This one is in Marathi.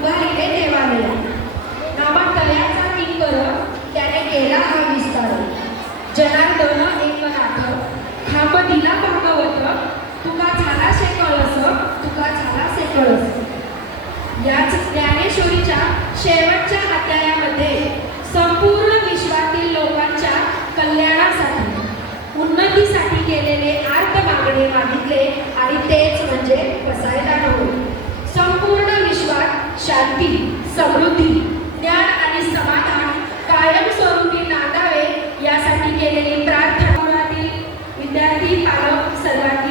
उभारिले देवालया नामातयाचा किंकर त्याने केला हा विस्तार जनार्दन एक नाथ खांब दिला भागवत तुका झाला से कळस तुका झाला से कळस। याच ज्ञानेश्वरीच्या शेवटच्या अध्यायामध्ये संपूर्ण विश्वातील लोकांच्या कल्याणासाठी उन्नतीसाठी केलेले आर्त मागणे मागितले आणि तेच म्हणजे बसायला नको। संपूर्ण विश्वात शांती समृद्धी ज्ञान आणि समाधान कायमस्वरूपी नांदावे यासाठी केलेली प्रार्थना विद्यार्थी पालक सर्वांनी